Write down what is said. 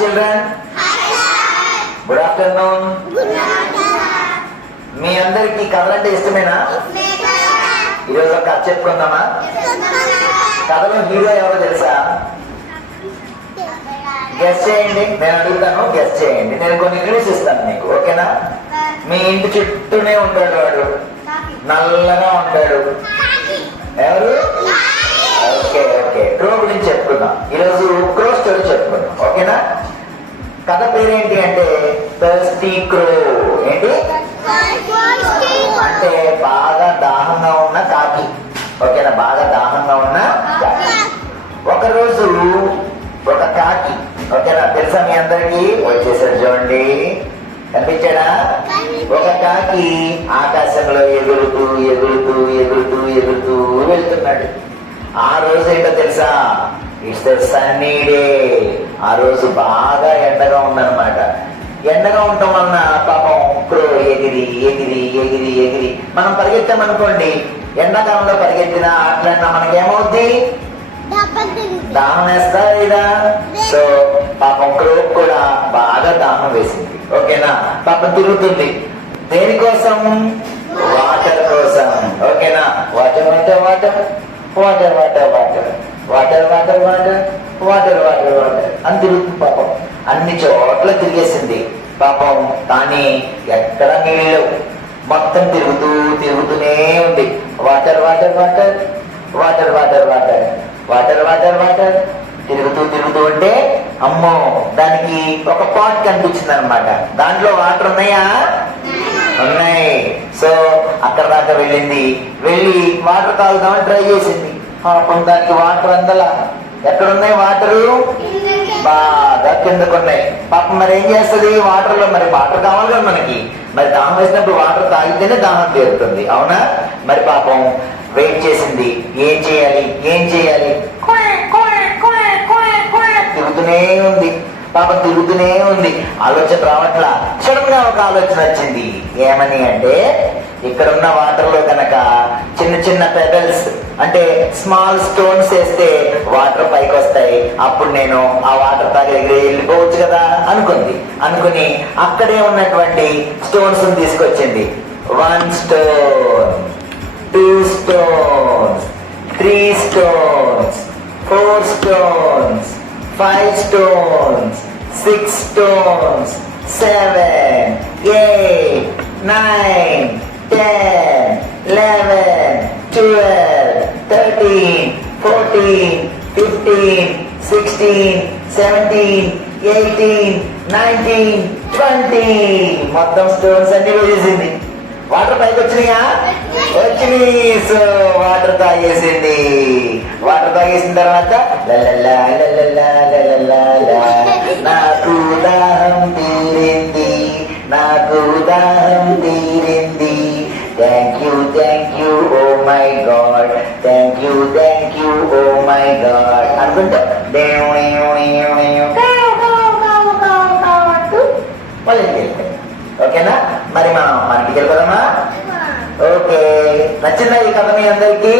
Children, good afternoon. మీ అందరికి కథలు అంటే ఇష్టమేనా? ఈరోజు ఒక కథ చెప్పుకుందామా? కథలో హీరో ఎవరో తెలుసా? గెస్ చేయండి. నేను అడుగుతాను, గెస్ చేయండి. నేను కొన్ని క్లూస్ ఇస్తాను మీకు, ఓకేనా? మీ ఇంటి చుట్టూనే ఉంటాడు వాడు, నల్లగా ఉంటాడు. ఎవరు? ఓకే ఓకే, క్రో గురించి చెప్పుకుందాం ఈరోజు. క్రో స్టోరీ చెప్పుకుందాం, ఓకేనా? కథ పేరేంటి అంటే థర్స్టీ క్రో. ఏంటి అంటే బాగా దాహంగా ఉన్న కాకి, ఓకేనా? బాగా దాహంగా ఉన్న కాకి. ఒకరోజు ఒక కాకి, ఓకేనా? తెలుసా మీ అందరికి? వచ్చేసాడు చూడండి, కనిపించాడా? ఒక కాకి ఆకాశంలో ఎగురుతూ ఎగురుతూ ఎగురుతూ ఎగురుతూ వెళ్తున్నాడు. ఆ రోజు ఏంటో తెలుసా? It's the sunny day. ఆ రోజు బాగా ఎండగా ఉందన్నమాట. ఎండగా ఉండటం వలన పాపం క్రో ఎగిరి ఎగిరి ఎగిరి ఎగిరి, మనం పరిగెత్తామనుకోండి, ఎండాకాలంలో పరిగెత్తినా ఆటలన్నా మనకేమవుద్ది? దాహం వేస్తా లేదా? సో పాపం క్రో కూడా బాగా దాహం వేసింది, ఓకేనా? పాపం తిరుగుతుంది. దేనికోసం? వాటర్ కోసం, ఓకేనా? Water water water water water water water water water water water water అని తిరుగుతుంది పాపం. అన్ని చోట్ల తిరిగేసింది పాపం, కానీ ఎక్కడ నీళ్ళు. మొత్తం తిరుగుతూనే ఉంది. Water water water water water water water water water తిరుగుతూ ఉంటే అమ్మో, దానికి ఒక పాట్ కనిపించింది అనమాట. దాంట్లో వాటర్ ఉన్నాయా? ఉన్నాయి. సో అక్కడ దాకా వెళ్ళింది. వెళ్ళి వాటర్ తాగుదామని ట్రై చేసింది. పాపం దానికి వాటర్ అందలా. ఎక్కడున్నాయి వాటరు? బాగా కిందకున్నాయి. పాపం మరి ఏం చేస్తుంది? వాటర్ లో మరి వాటర్ కావాలి కదా మనకి. మరి దాహం వేసినప్పుడు వాటర్ తాగితేనే దాహం తీరుతుంది, అవునా? మరి పాపం వెయిట్ చేసింది. ఏం చేయాలి ఏం చేయాలి? తిరుగుతూనే ఉంది పాపం, తిరుగుతూనే ఉంది. ఆలోచన రావట్లా. సడన్ గా ఒక ఆలోచన వచ్చింది. ఏమని అంటే, ఇక్కడ ఉన్న వాటర్ లో కనుక చిన్న చిన్న పెబల్స్ అంటే స్మాల్ స్టోన్స్ వేస్తే వాటర్ పైకి వస్తాయి. అప్పుడు నేను ఆ వాటర్ తాగి వెళ్ళిపోవచ్చు కదా అనుకుంది. అనుకుని అక్కడే ఉన్నటువంటి స్టోన్స్ తీసుకొచ్చింది. 1 stone, 2 stones, 3 stones, 4 stones, 5 stones, 6 stones, 7, 8, 9, 10, 11, 12, 13, 14, 15, 16, 17, 18, 19, 20. మొత్తం స్టోన్స్ అన్ని వేసేసింది. వాటర్ పైకి వచ్చినాయా? వచ్చినాయి. సో వాటర్ తాగేసింది. వాటర్ తాగేసిన తర్వాత నాకు దాహం తీరింది, నాకు దాహం తీరింది. Thank you oh my God, thank you oh my God అనుకుంటా వాళ్ళకి. ఓకేనా? మరి మనం మనకి వెళ్ళిపోదామా? ఓకే, నచ్చిందా ఈ కథ మీ అందరికీ?